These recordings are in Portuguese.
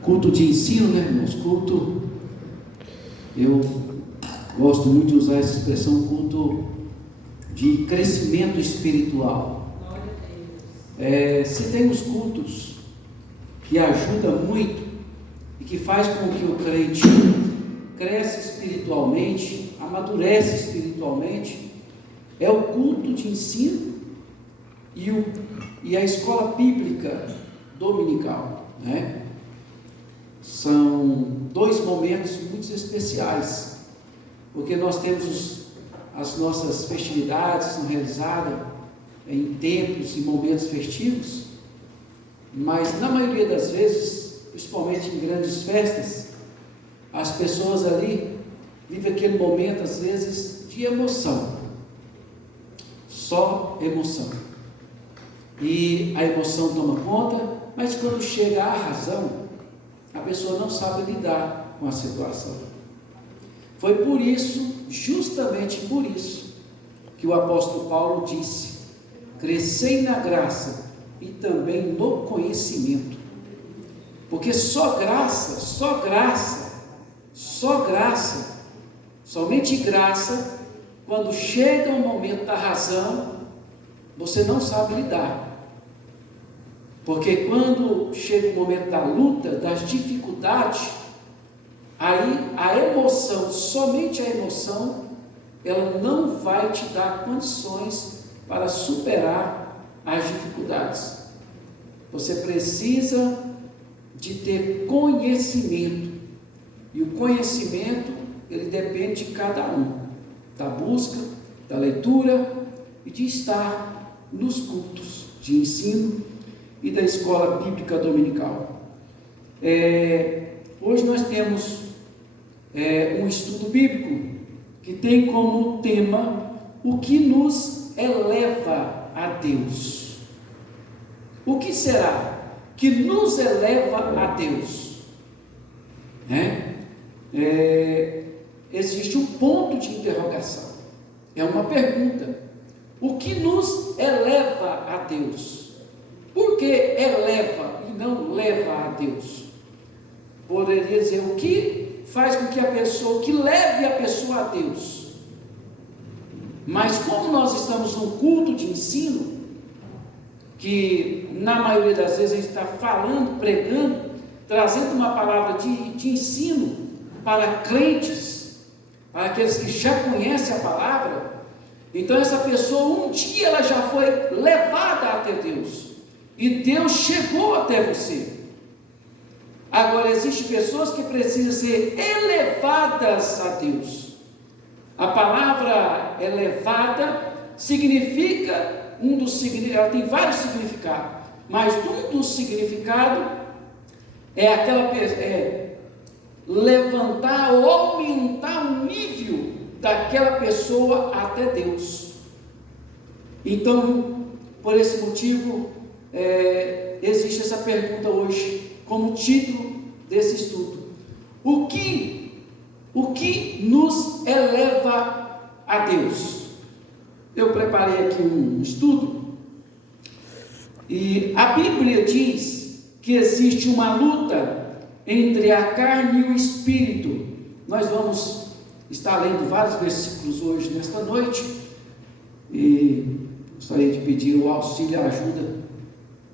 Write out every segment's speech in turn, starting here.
Culto de ensino, né, irmãos? Culto, eu gosto muito de usar essa expressão, culto de crescimento espiritual. Se tem os cultos que ajudam muito e que faz com que o crente cresça espiritualmente, amadurece espiritualmente, é o culto de ensino e a escola bíblica dominical, né? São dois momentos muito especiais, porque nós temos as nossas festividades são realizadas em tempos e momentos festivos, mas na maioria das vezes, principalmente em grandes festas, as pessoas ali vivem aquele momento às vezes de emoção, só emoção, e a emoção toma conta, mas quando chega a razão, a pessoa não sabe lidar com a situação. Foi por isso, justamente por isso, que o apóstolo Paulo disse: crescei na graça e também no conhecimento. Porque só graça, somente graça, quando chega o momento da razão, você não sabe lidar. Porque quando chega o momento da luta, das dificuldades, aí a emoção, somente a emoção, ela não vai te dar condições para superar as dificuldades. Você precisa de ter conhecimento, e o conhecimento, ele depende de cada um, da busca, da leitura e de estar nos cultos de ensino e da escola bíblica dominical. Hoje nós temos um estudo bíblico que tem como tema o que nos eleva a Deus. O que será que nos eleva a Deus? Existe um ponto de interrogação, é uma pergunta: o que nos eleva a Deus? Por que eleva e não leva a Deus? Poderia dizer, o que faz com que o que leve a pessoa a Deus? Mas como nós estamos num culto de ensino, que na maioria das vezes a gente está falando, pregando, trazendo uma palavra de ensino para crentes, para aqueles que já conhecem a palavra, então essa pessoa um dia ela já foi levada até Deus, e Deus chegou até você. Agora, existem pessoas que precisam ser elevadas a Deus. A palavra elevada significa ela tem vários significados, mas um dos significados é levantar ou aumentar o nível daquela pessoa até Deus. Então, por esse motivo, existe essa pergunta hoje como título desse estudo: o que nos eleva a Deus? Eu preparei aqui um estudo, e a Bíblia diz que existe uma luta entre a carne e o espírito. Nós vamos estar lendo vários versículos hoje, nesta noite, e gostaria de pedir o auxílio e a ajuda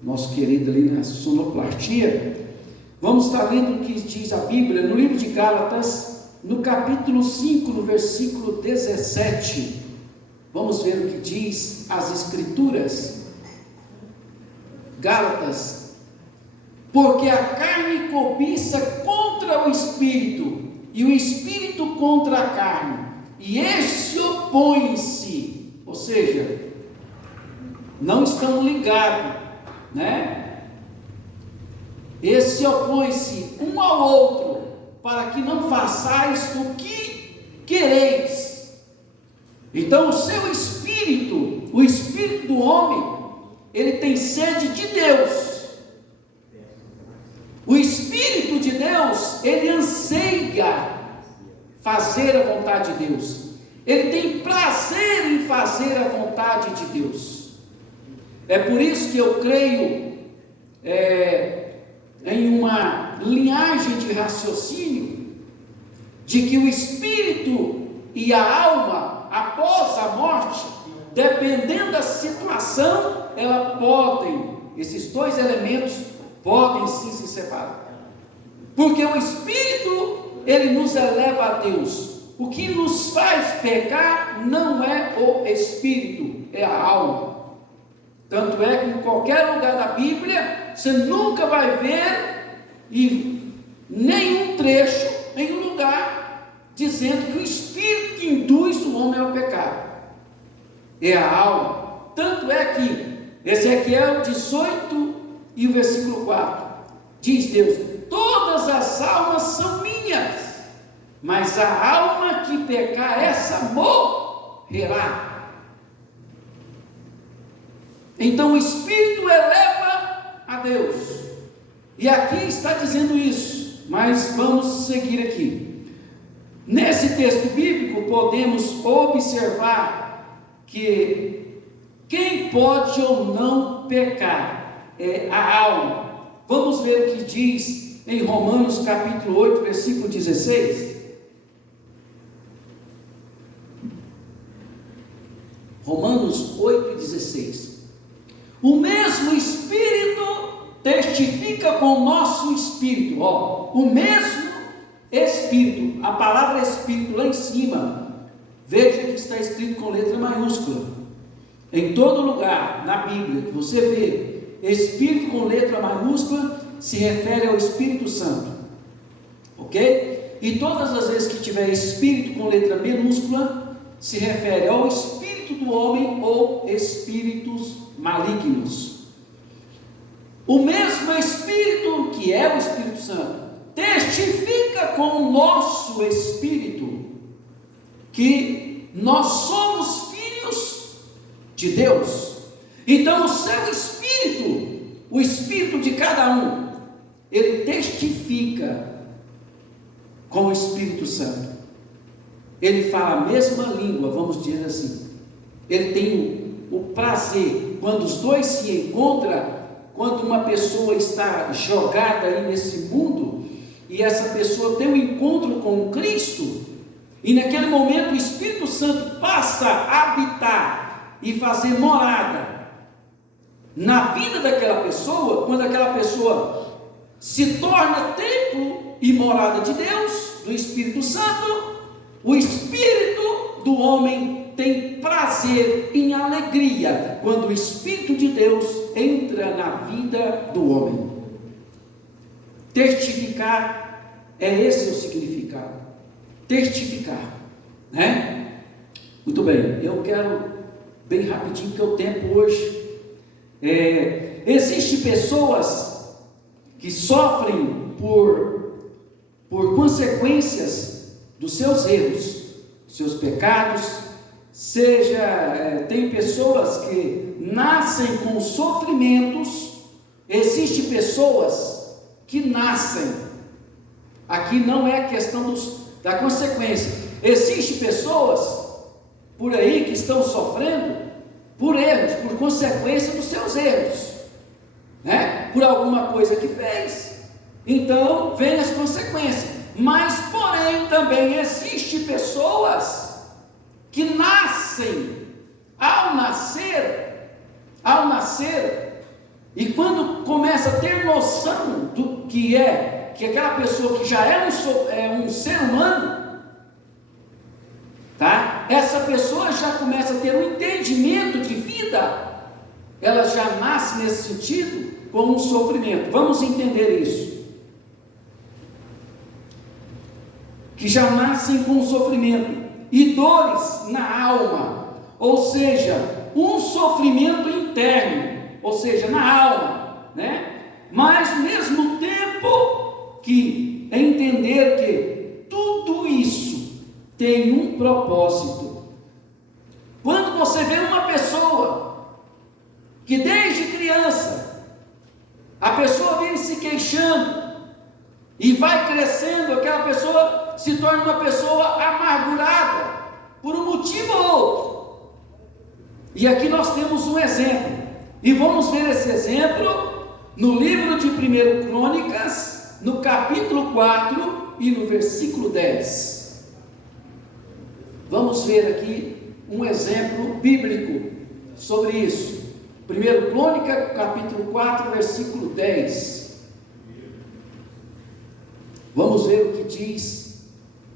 nosso querido ali na sonoplastia. Vamos estar lendo o que diz a Bíblia no livro de Gálatas, no capítulo 5, no versículo 17. Vamos ver o que diz as Escrituras. Gálatas: porque a carne cobiça contra o espírito, e o espírito contra a carne, e estes opõem-se, ou seja, não estão ligados, Esse opõe-se um ao outro, para que não façais o que quereis. Então o seu espírito, o espírito do homem, ele tem sede de Deus. O Espírito de Deus, ele anseia fazer a vontade de Deus. Ele tem prazer em fazer a vontade de Deus. É por isso que eu creio em uma linhagem de raciocínio de que o espírito e a alma, após a morte, dependendo da situação, esses dois elementos podem sim se separar. Porque o espírito, ele nos eleva a Deus. O que nos faz pecar não é o espírito, é a alma. Tanto é que em qualquer lugar da Bíblia, você nunca vai ver nenhum trecho, nenhum lugar, dizendo que o espírito que induz o homem ao pecado é a alma. Tanto é que Ezequiel 18 e o versículo 4 diz Deus: todas as almas são minhas, mas a alma que pecar, essa morrerá. Então o Espírito eleva a Deus, e aqui está dizendo isso, mas vamos seguir aqui. Nesse texto bíblico podemos observar que quem pode ou não pecar é a alma. Vamos ver o que diz em Romanos capítulo 8, versículo 16. Romanos 8,16. O mesmo Espírito testifica com o nosso Espírito. O mesmo Espírito. A palavra Espírito lá em cima, veja que está escrito com letra maiúscula. Em todo lugar na Bíblia que você vê Espírito com letra maiúscula, se refere ao Espírito Santo. Ok? E todas as vezes que tiver Espírito com letra minúscula, se refere ao Espírito do homem ou espíritos malignos. O mesmo Espírito, que é o Espírito Santo, testifica com o nosso Espírito que nós somos filhos de Deus. Então o seu Espírito, o Espírito de cada um, ele testifica com o Espírito Santo. Ele fala a mesma língua, vamos dizer assim. Ele tem o prazer, quando os dois se encontram, quando uma pessoa está jogada aí nesse mundo, e essa pessoa tem um encontro com Cristo, e naquele momento o Espírito Santo passa a habitar e fazer morada na vida daquela pessoa. Quando aquela pessoa se torna templo e morada de Deus, do Espírito Santo, o Espírito do homem tem prazer em alegria quando o Espírito de Deus entra na vida do homem. Testificar é esse o significado. Testificar, né? Muito bem, eu quero bem rapidinho, porque o tempo hoje existem pessoas que sofrem por consequências dos seus erros, seus pecados. Tem pessoas que nascem com sofrimentos, existem pessoas que nascem, aqui não é questão da consequência, existem pessoas por aí que estão sofrendo por erros, por consequência dos seus erros, né? Por alguma coisa que fez, então vem as consequências. Mas porém também existem pessoas que nascem, ao nascer, e quando começa a ter noção do que aquela pessoa que já é um ser humano, tá? Essa pessoa já começa a ter um entendimento de vida, ela já nasce nesse sentido com um sofrimento. Vamos entender isso, que já nascem com um sofrimento e dores na alma, ou seja, um sofrimento interno, ou seja, na alma, né? Mas ao mesmo tempo que entender que tudo isso tem um propósito. Quando você vê uma pessoa que desde criança a pessoa vem se queixando e vai crescendo, aquela pessoa se torna uma pessoa amargurada por um motivo ou outro. E aqui nós temos um exemplo, e vamos ver esse exemplo no livro de 1 Crônicas, no capítulo 4 e no versículo 10. Vamos ver aqui um exemplo bíblico sobre isso. 1 Crônica, capítulo 4, versículo 10. Vamos ver o que diz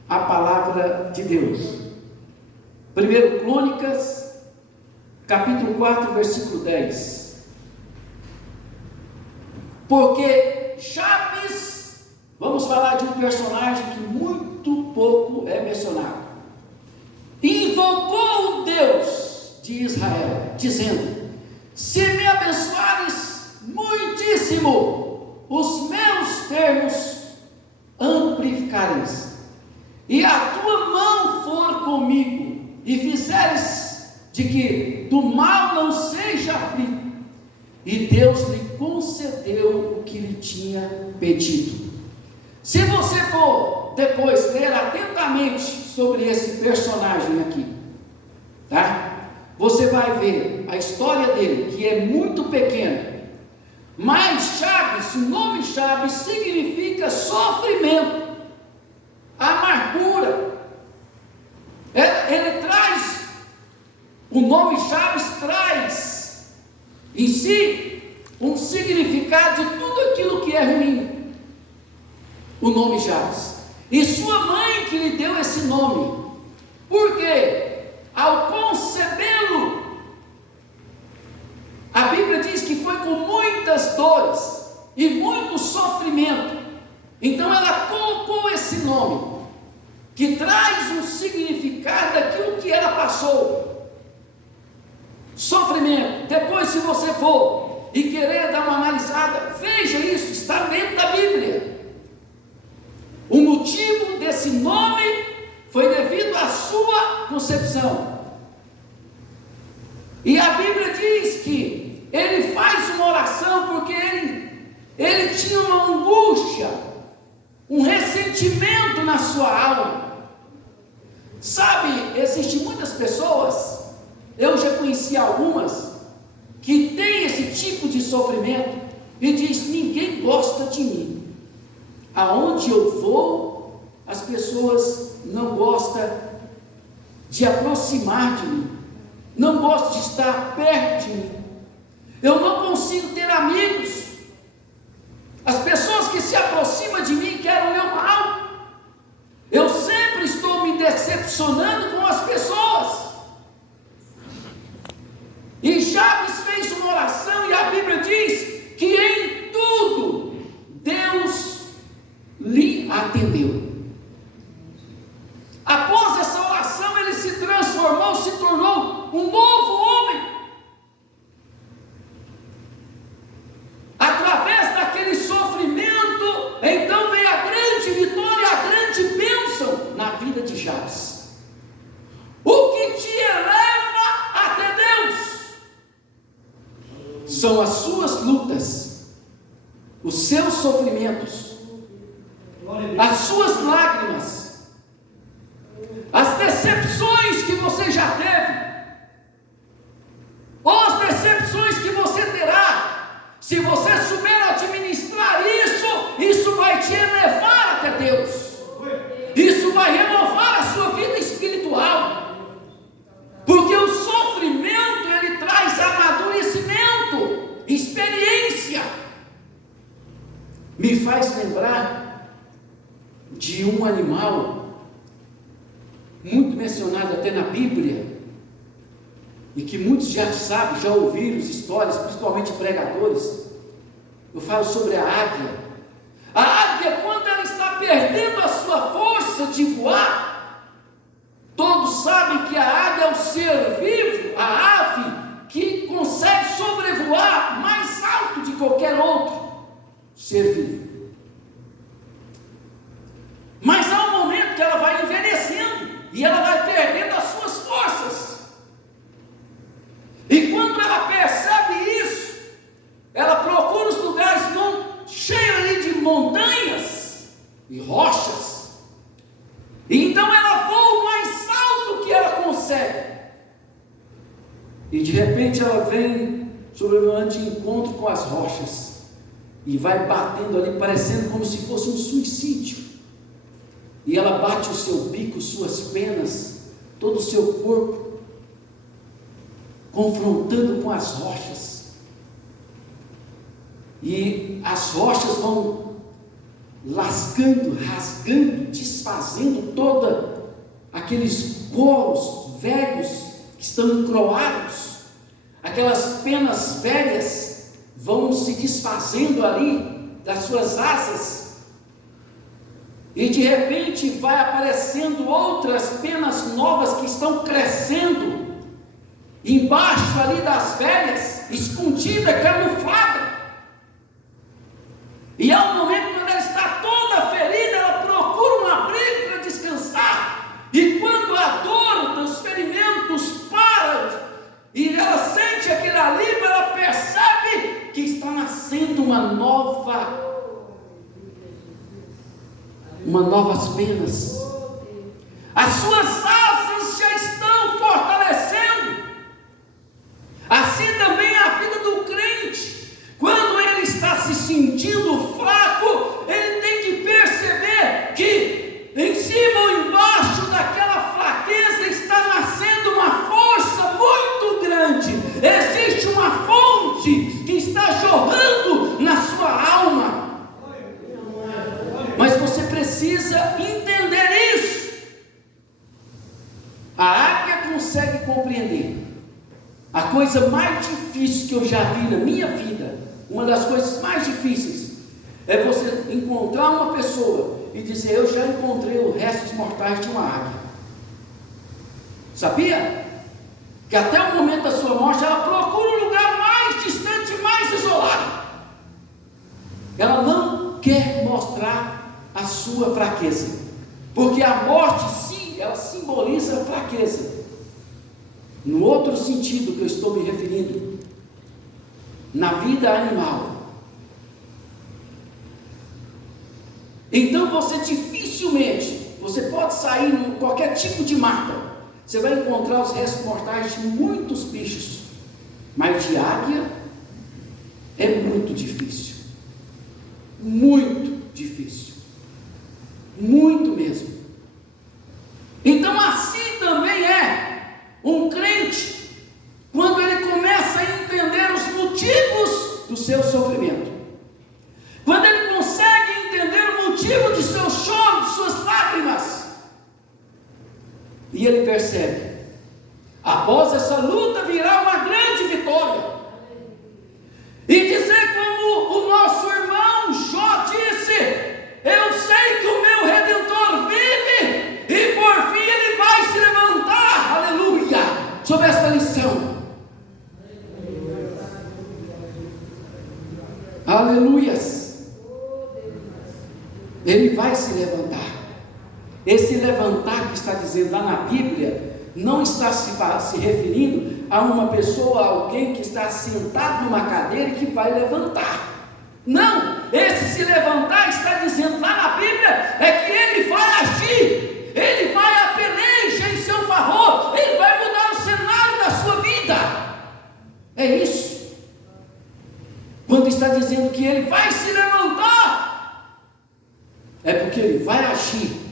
a palavra de Deus. 1 Crônicas, capítulo 4, versículo 10. Porque Jabes, vamos falar de um personagem que muito pouco é mencionado, invocou o Deus de Israel, dizendo: se me abençoares muitíssimo, os meus termos amplificareis, e a tua mão for comigo, e fizeres de que do mal não seja aflito. E Deus lhe concedeu o que lhe tinha pedido. Se você for depois ler atentamente sobre esse personagem aqui, tá? Você vai ver a história dele, que é muito pequena. Mas Jabes, o nome Jabes significa sofrimento, amargura. Ele traz, o nome Jabes traz em si um significado de tudo aquilo que é ruim. O nome Jabes. E sua mãe que lhe deu esse nome. Por quê? Ao concebê-lo, a Bíblia diz que foi com muitas dores e muito sofrimento. Então ela colocou esse nome, que traz um significado daquilo que ela passou. Sofrimento. Depois, se você for e querer dar uma analisada, veja isso, está dentro da Bíblia. O motivo desse nome foi devido à sua concepção. E a Bíblia diz que ele faz uma oração porque ele tinha uma angústia, um ressentimento na sua alma. Sabe, existem muitas pessoas, eu já conheci algumas, que têm esse tipo de sofrimento e diz: ninguém gosta de mim. Aonde eu vou, as pessoas não gostam de aproximar de mim, não gostam de estar perto de mim, eu não consigo ter amigos, as pessoas que se aproximam de mim querem o meu mal, eu sempre estou me decepcionando com as pessoas. E Jabes fez uma oração, e a Bíblia diz que em tudo Deus lhe atendeu. Após essa oração, ele se transformou, se tornou um novo homem. Através daquele sofrimento, então veio a grande vitória, a grande bênção na vida de Jabes. O que te eleva até Deus são as suas lutas, os seus sofrimentos, as suas lágrimas, as decepções que você já teve, ou as decepções que você terá. Se você souber administrar isso, isso vai te elevar até Deus, isso vai renovar a sua vida espiritual, porque o sofrimento ele traz amadurecimento, experiência. Me faz lembrar de um animal muito mencionado até na Bíblia, e que muitos já sabem, já ouviram as histórias, principalmente pregadores. Eu falo sobre a águia. A águia, quando ela está perdendo a sua força de voar, todos sabem que a águia é o ser vivo, a ave que consegue sobrevoar mais alto de qualquer outro ser vivo. Mas há um momento que ela vai envelhecendo e ela vai perdendo as suas forças. E quando ela percebe isso, ela procura os lugares cheios ali de montanhas e rochas. E então ela voa o mais alto que ela consegue. E de repente ela vem sobrevoando de encontro com as rochas. e vai batendo ali, parecendo como se fosse um suicídio. E ela bate o seu bico, suas penas, todo o seu corpo, confrontando com as rochas. E as rochas vão lascando, rasgando, desfazendo toda aqueles coros velhos que estão encroados. Aquelas penas velhas vão se desfazendo ali das suas asas. E de repente vai aparecendo outras penas novas que estão crescendo embaixo ali das velhas, escondida, camuflada. E ao momento quando ela está toda ferida, ela procura um abrigo para descansar. E quando a dor dos ferimentos para e ela sente aquele alívio, ela percebe que está nascendo uma novas penas. As suas asas já estão fortalecendo. Assim também é a vida do crente. Quando ele está se sentindo fraco, ele tem que perceber que em cima ou embaixo daquela fraqueza está nascendo uma força muito grande. Existe uma fonte que está jorrando na sua alma. Mas você precisa entender isso. A águia consegue compreender. A coisa mais difícil que eu já vi na minha vida, uma das coisas mais difíceis, é você encontrar uma pessoa e dizer: eu já encontrei os restos mortais de uma águia. Sabia? Que até o momento da sua morte ela procura um lugar mais distante, mais isolado. Ela não quer mostrar a sua fraqueza, porque a morte em si, ela simboliza a fraqueza. No outro sentido que eu estou me referindo, na vida animal. Então você dificilmente, você pode sair em qualquer tipo de mata, você vai encontrar os restos mortais de muitos bichos, mas de águia é muito difícil. Muito difícil. Muito mesmo. Então assim também é um crente, quando ele começa a entender os motivos do seu sofrimento, quando ele consegue entender o motivo de seu choro, de suas lágrimas, e ele percebe, após essa luta virá uma grande vitória. E dizer como o nosso irmão Jó disse: eu sei que o meu Redentor vive, e por fim ele vai se levantar, aleluia, sobre esta lição. Aleluias. Ele vai se levantar. Esse levantar que está dizendo lá na Bíblia, não está se referindo a uma pessoa, a alguém que está sentado numa cadeira e que vai levantar. Não, esse se levantar está dizendo lá na Bíblia, é que ele vai agir, ele vai a peleja em seu favor, ele vai mudar o cenário da sua vida. É isso. Quando está dizendo que ele vai se levantar, é porque ele vai agir.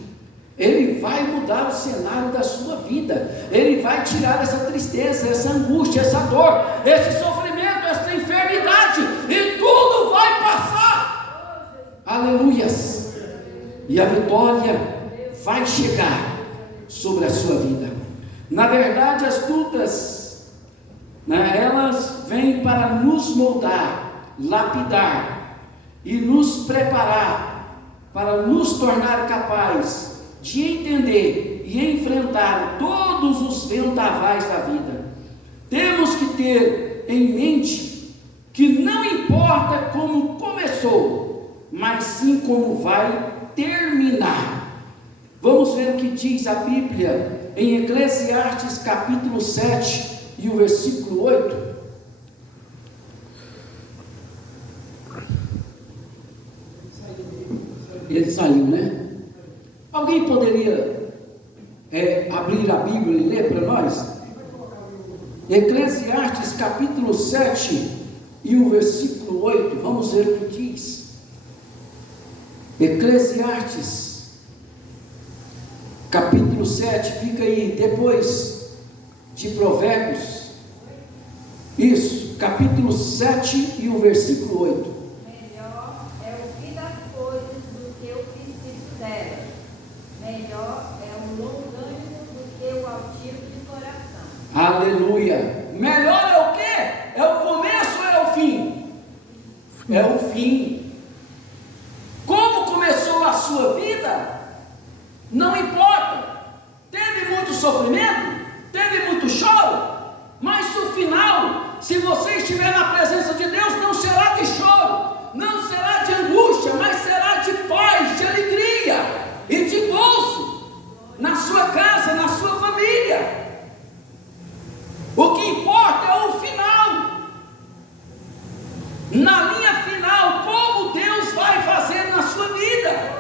Ele vai mudar o cenário da sua vida. Ele vai tirar essa tristeza, essa angústia, essa dor, esse sofrimento, essa enfermidade, e tudo vai passar. Aleluias. E a vitória vai chegar sobre a sua vida. Na verdade, as lutas, elas vêm para nos moldar, lapidar e nos preparar para nos tornar capazes de entender e enfrentar todos os vendavais da vida. Temos que ter em mente que não importa como começou, mas sim como vai terminar. Vamos ver o que diz a Bíblia em Eclesiastes capítulo 7 e o versículo 8. Ele saiu, né? Alguém poderia abrir a Bíblia e ler para nós? Eclesiastes capítulo 7 e o versículo 8, vamos ver o que diz. Eclesiastes, capítulo 7, fica aí, depois de Provérbios. Isso, capítulo 7 e o versículo 8. Melhor é o fim das coisas do que o princípio delas. Melhor é o longânimo do que o altivo de coração. Aleluia. Melhor é o quê? É o começo ou é o fim? É o fim. Como começou a sua vida, não importa. Teve muito sofrimento, teve muito choro, mas no final, se você estiver na presença de Deus, não será de choro, não será de angústia, mas será de paz, de alegria e de gozo na sua casa, na sua família. O que importa é o final. Na linha final, como Deus vai fazer na sua vida.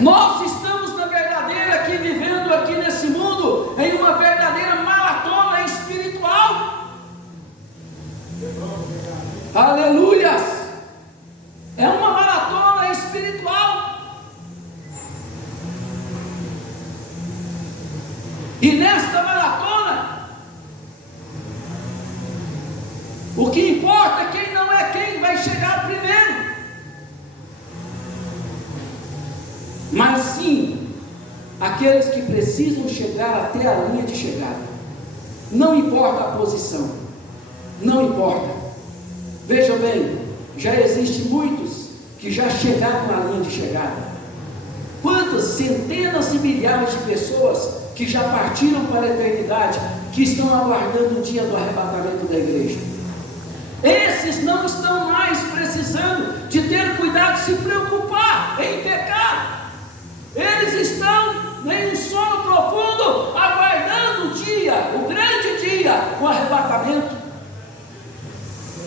Nós estamos na verdadeira aqui, vivendo aqui nesse mundo, em uma verdadeira maratona espiritual. Aleluias! É uma maratona espiritual. E nesta maratona, o que importa é quem não é quem vai chegar primeiro, mas sim aqueles que precisam chegar até a linha de chegada. Não importa a posição, não importa. Veja bem, já existem muitos que já chegaram na linha de chegada. Quantas centenas e milhares de pessoas que já partiram para a eternidade, que estão aguardando o dia do arrebatamento da igreja. Esses não estão mais precisando de ter cuidado, se preocupar em pecar. Eles estão em um sono profundo, aguardando o dia, o grande dia, o arrebatamento.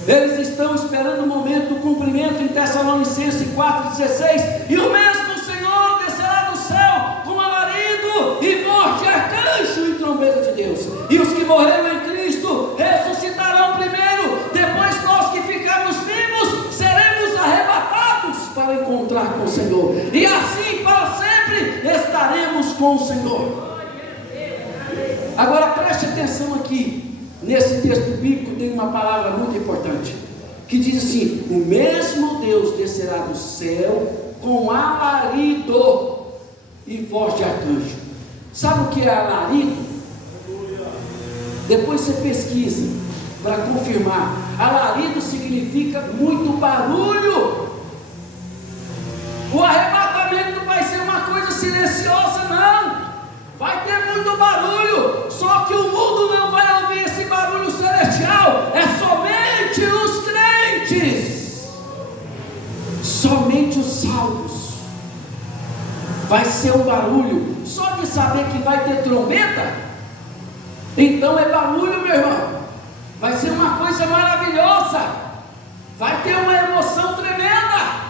Eles estão esperando o momento do cumprimento em Tessalonicenses 4,16, e o mesmo Senhor descerá do céu com alarido e voz de arcanjo e trombeta de Deus, e os que morreram em Cristo ressuscitarão primeiro. Depois nós que ficarmos vivos seremos arrebatados para encontrar com o Senhor, e assim para sempre estaremos com o Senhor. Agora preste atenção aqui. Nesse texto bíblico tem uma palavra muito importante, que diz assim: o mesmo Deus descerá do céu com alarido e voz de arcanjo. Sabe o que é alarido? Depois você pesquisa para confirmar. Alarido significa muito barulho. O arrebatamento não vai ser uma coisa silenciosa, não. Vai ter muito barulho, só que o mundo não vai ouvir esse barulho celestial. É somente os crentes, somente os salvos. Vai ser um barulho, só de saber que vai ter trombeta, então é barulho, meu irmão. Vai ser uma coisa maravilhosa, vai ter uma emoção tremenda,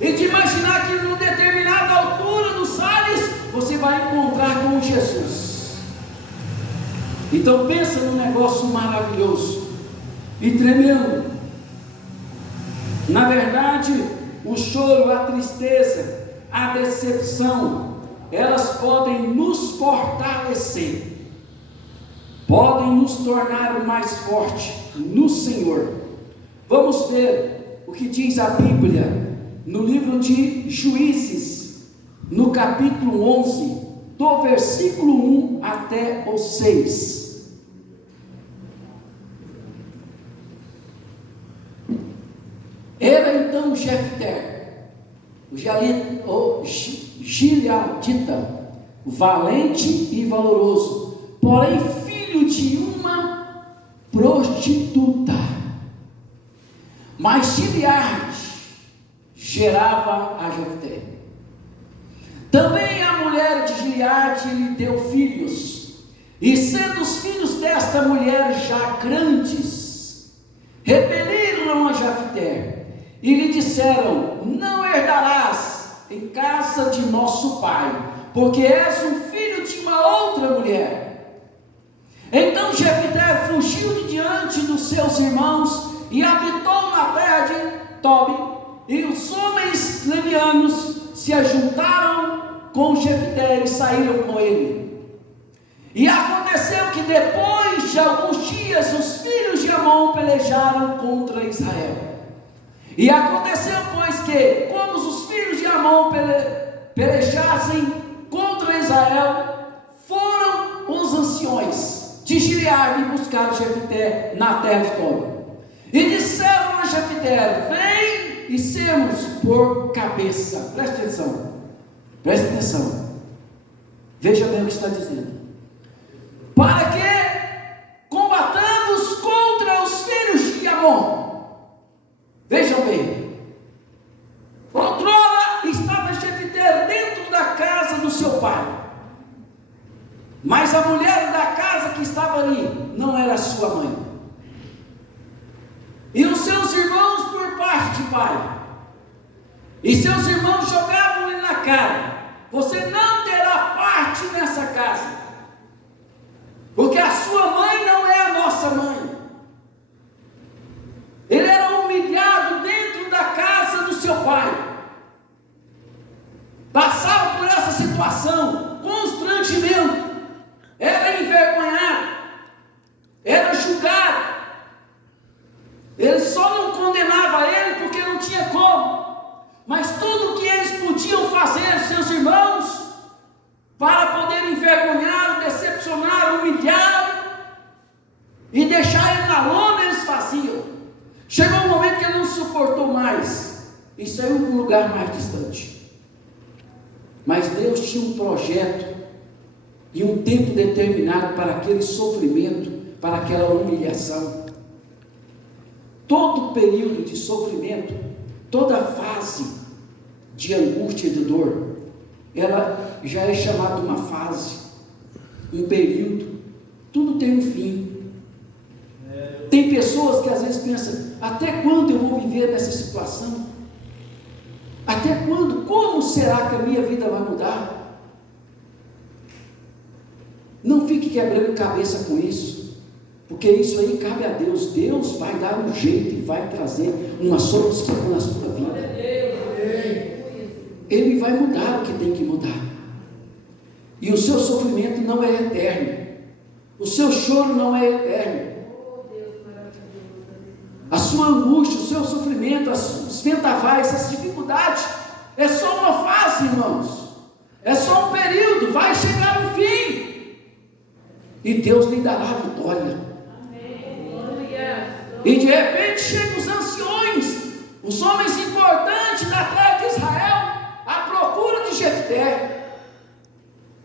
e de imaginar que numa determinada altura dos ares, você vai encontrar com Jesus. Então pensa num negócio maravilhoso e tremendo. Na verdade, o choro, a tristeza, a decepção, elas podem nos fortalecer, podem nos tornar mais fortes no Senhor. Vamos ver o que diz a Bíblia no livro de Juízes, no capítulo 11, do versículo 1 até o 6. Era então Jefté, o gileadita, valente e valoroso, porém filho de uma prostituta. Mas Gileade gerava a Jefté. Também a mulher de Gileade lhe deu filhos, e sendo os filhos desta mulher já grandes, repeliram a Jefté e lhe disseram: não herdarás em casa de nosso pai, porque és um filho de uma outra mulher. Então Jefté fugiu fugiu de diante dos seus irmãos e habitou na terra de Tobi. E os homens levianos se ajuntaram com Jefté e saíram com ele. E aconteceu que depois de alguns dias os filhos de Amon pelejaram contra Israel. E aconteceu, pois, que como os filhos de Amon pelejassem contra Israel, foram os anciões de Gileade e buscaram Jefté na terra de Tobi. E disseram a Jefté: vem e sermos por cabeça. Preste atenção, preste atenção, veja bem o que está dizendo. Para que combatamos contra os filhos de Amon. Vejam bem, outrora estava Jefté dentro da casa do seu pai, mas a mulher da casa que estava ali não era sua mãe, e os seus irmãos por parte de pai, e seus irmãos jogavam-lhe na cara: você não terá parte nessa casa, porque a sua mãe não é a nossa mãe. Ele era humilhado dentro da casa do seu pai, passava por essa situação, constrangimento, era envergonhado, era julgado. Ele só não condenava ele porque não tinha como, mas tudo o que eles podiam fazer, seus irmãos, para poder envergonhá-lo, decepcioná-lo, humilhá-lo e deixar ele na lona, eles faziam. Chegou um momento que ele não suportou mais e saiu para um lugar mais distante. Mas Deus tinha um projeto e um tempo determinado para aquele sofrimento, para aquela humilhação. Todo período de sofrimento, toda fase de angústia e de dor, ela já é chamada uma fase, um período. Tudo tem um fim. Tem pessoas que às vezes pensam: até quando eu vou viver nessa situação? Até quando? Como será que a minha vida vai mudar? Não fique quebrando cabeça com isso, porque isso aí cabe a Deus. Deus vai dar um jeito e vai trazer uma solução na sua vida. Ele vai mudar o que tem que mudar. E o seu sofrimento não é eterno, o seu choro não é eterno, a sua angústia, o seu sofrimento, os vendavais, essas dificuldades, é só uma fase, irmãos, é só um período, vai chegar o fim, e Deus lhe dará a vitória. E de repente chegam os anciões, os homens importantes da terra de Israel, à procura de Jefté.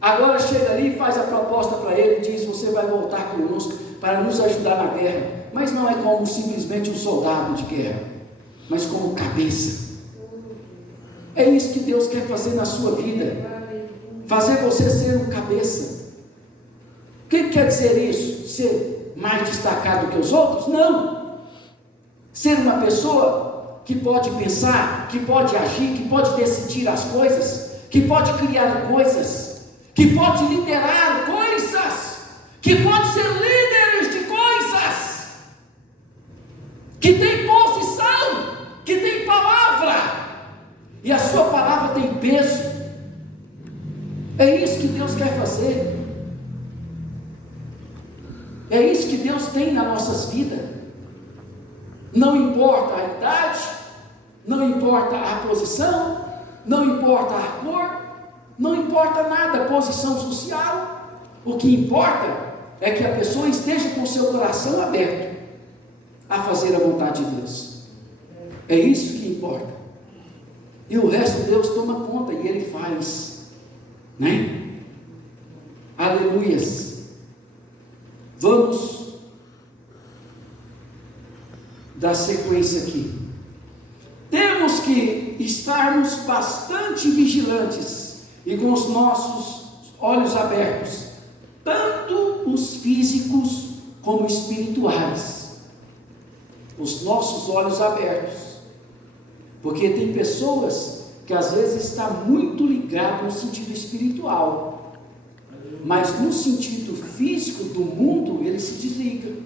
Agora chega ali e faz a proposta para ele, e diz: você vai voltar conosco para nos ajudar na guerra, mas não é como simplesmente um soldado de guerra, mas como cabeça. É isso que Deus quer fazer na sua vida, fazer você ser um cabeça. O que quer dizer isso? Ser mais destacado que os outros? Não. Ser uma pessoa que pode pensar, que pode agir, que pode decidir as coisas, que pode criar coisas, que pode liderar coisas, que pode ser líderes de coisas, que tem posição, que tem palavra, e a sua palavra tem peso. É isso que Deus quer fazer, é isso que Deus tem nas nossas vidas. Não importa a idade, não importa a posição, não importa a cor, não importa nada, a posição social. O que importa é que a pessoa esteja com o seu coração aberto a fazer a vontade de Deus. É isso que importa. E o resto Deus toma conta e Ele faz, né? Aleluias. Vamos dar sequência aqui. Temos que estarmos bastante vigilantes e com os nossos olhos abertos, tanto os físicos como espirituais. Os nossos olhos abertos, porque tem pessoas que às vezes está muito ligado no sentido espiritual, mas no sentido físico do mundo ele se desliga.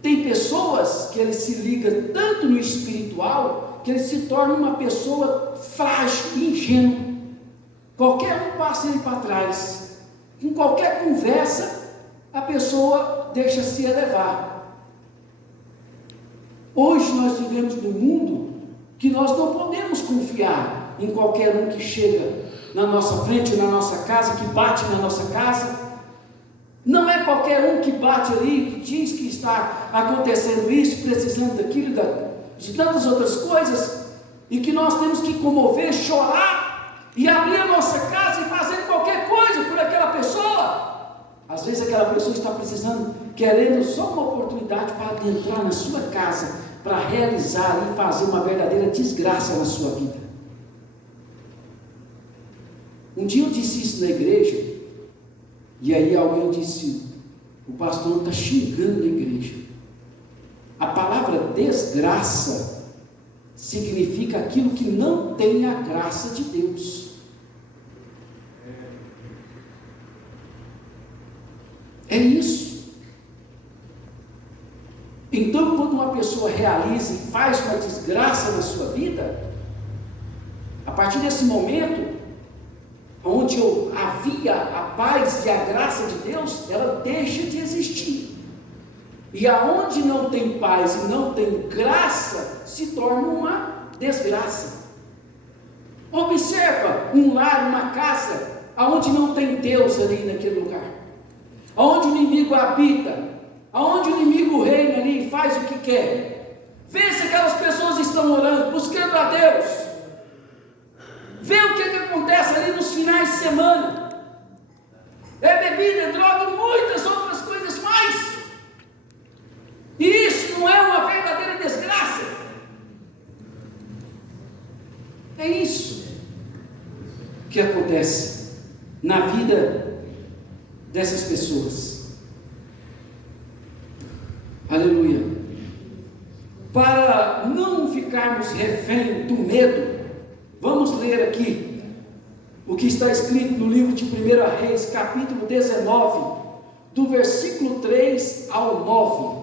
Tem pessoas que ele se liga tanto no espiritual, que ele se torna uma pessoa frágil, ingênua. Qualquer um passa ele para trás. Com qualquer conversa, a pessoa deixa se elevar. Hoje nós vivemos num mundo que nós não podemos confiar em qualquer um que chega na nossa frente, na nossa casa, que bate na nossa casa. Não é qualquer um que bate ali, que diz que está acontecendo isso, precisando daquilo, de tantas outras coisas, e que nós temos que comover, chorar, e abrir a nossa casa e fazer qualquer coisa por aquela pessoa. Às vezes aquela pessoa está precisando, querendo só uma oportunidade para adentrar na sua casa, para realizar e fazer uma verdadeira desgraça na sua vida. Um dia eu disse isso na igreja, e aí alguém disse: o pastor está xingando na igreja. A palavra desgraça significa aquilo que não tem a graça de Deus. É isso. Então, quando uma pessoa realiza e faz uma desgraça na sua vida, a partir desse momento, onde havia a paz e a graça de Deus, ela deixa de existir. E aonde não tem paz e não tem graça, se torna uma desgraça. Observa um lar, uma casa, aonde não tem Deus ali naquele lugar, aonde o inimigo habita, aonde o inimigo reina ali e faz o que quer. Vê se aquelas pessoas estão orando, buscando a Deus. Vê o que acontece ali nos finais de semana. É bebida, é droga, muitas outras coisas mais. E isso não é uma verdadeira desgraça. É isso que acontece na vida dessas pessoas. Aleluia. Para não ficarmos refém do medo, vamos ler aqui o que está escrito no livro de 1 Reis, capítulo 19, do versículo 3 ao 9.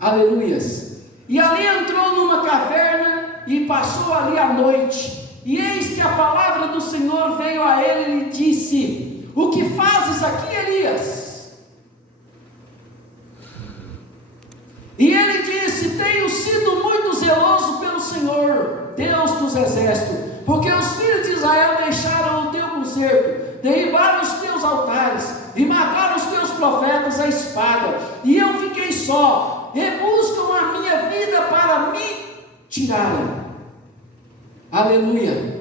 Aleluias. E ali entrou numa caverna e passou ali a noite. E eis que a palavra do Senhor veio a ele e lhe disse: o que fazes aqui, Elias? E ele disse: tenho sido muito zeloso pelo Senhor, Deus dos exércitos, porque os filhos de Israel deixaram o teu concerto, derribaram os teus altares e mataram os teus profetas à espada, e eu fiquei só, e buscam a minha vida para me tirarem. Aleluia.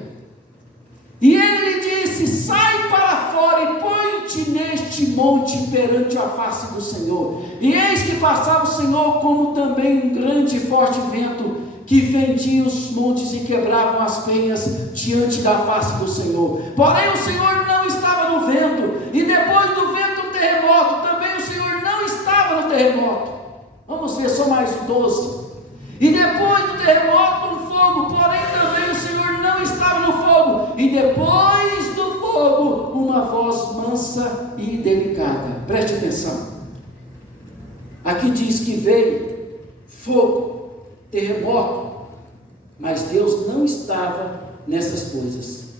E ele lhe disse: sai para fora e põe-te neste monte perante a face do Senhor. E eis que passava o Senhor, como também um grande e forte vento, que fendia os montes e quebravam as penhas diante da face do Senhor. Porém o Senhor não estava no vento, e depois do vento um terremoto, também o Senhor não estava no terremoto. Vamos ver só mais o 12. E depois do terremoto um fogo, porém também o Senhor não estava no fogo. E depois do fogo uma voz mansa e delicada. Preste atenção. Aqui diz que veio fogo, terremoto, mas Deus não estava nessas coisas.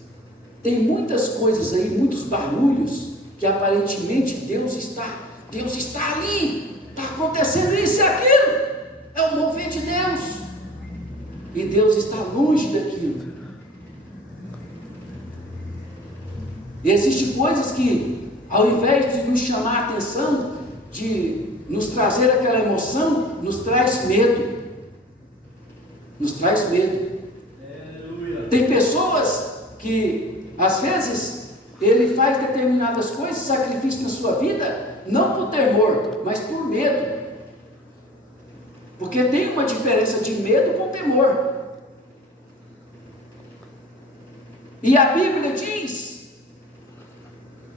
Tem muitas coisas aí, muitos barulhos, que aparentemente Deus está ali, está acontecendo isso e aquilo, é o mover de Deus, e Deus está longe daquilo. E existem coisas que, ao invés de nos chamar a atenção, de nos trazer aquela emoção, nos traz medo. Nos traz medo. Tem pessoas que, às vezes, ele faz determinadas coisas, sacrifício na sua vida, não por temor, mas por medo. Porque tem uma diferença de medo com temor. E a Bíblia diz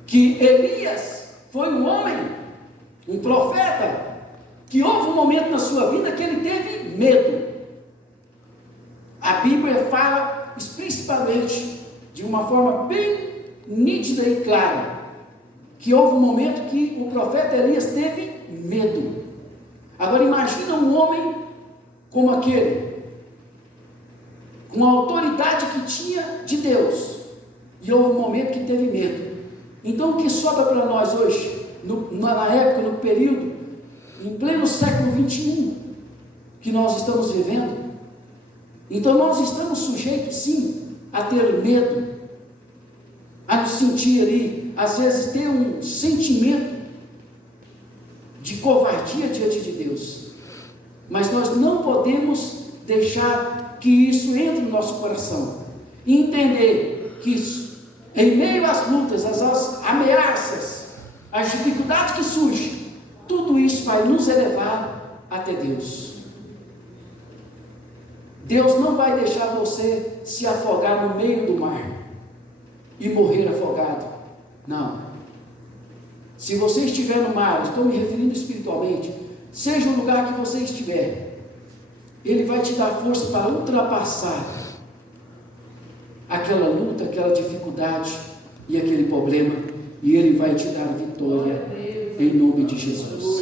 que Elias foi um homem, um profeta, que houve um momento na sua vida que ele teve medo. A Bíblia fala explicitamente, de uma forma bem nítida e clara, que houve um momento que o profeta Elias teve medo. Agora imagina um homem como aquele, com a autoridade que tinha de Deus, e houve um momento que teve medo. Então o que sobra para nós hoje, na época, no período, em pleno século 21, que nós estamos vivendo? Então nós estamos sujeitos sim a ter medo, a nos sentir ali, às vezes ter um sentimento de covardia diante de Deus, mas nós não podemos deixar que isso entre no nosso coração, e entender que isso, em meio às lutas, às ameaças, às dificuldades que surgem, tudo isso vai nos elevar até Deus. Deus não vai deixar você se afogar no meio do mar e morrer afogado. Não. Se você estiver no mar, estou me referindo espiritualmente, seja o lugar que você estiver, Ele vai te dar força para ultrapassar aquela luta, aquela dificuldade e aquele problema, e Ele vai te dar vitória em nome de Jesus.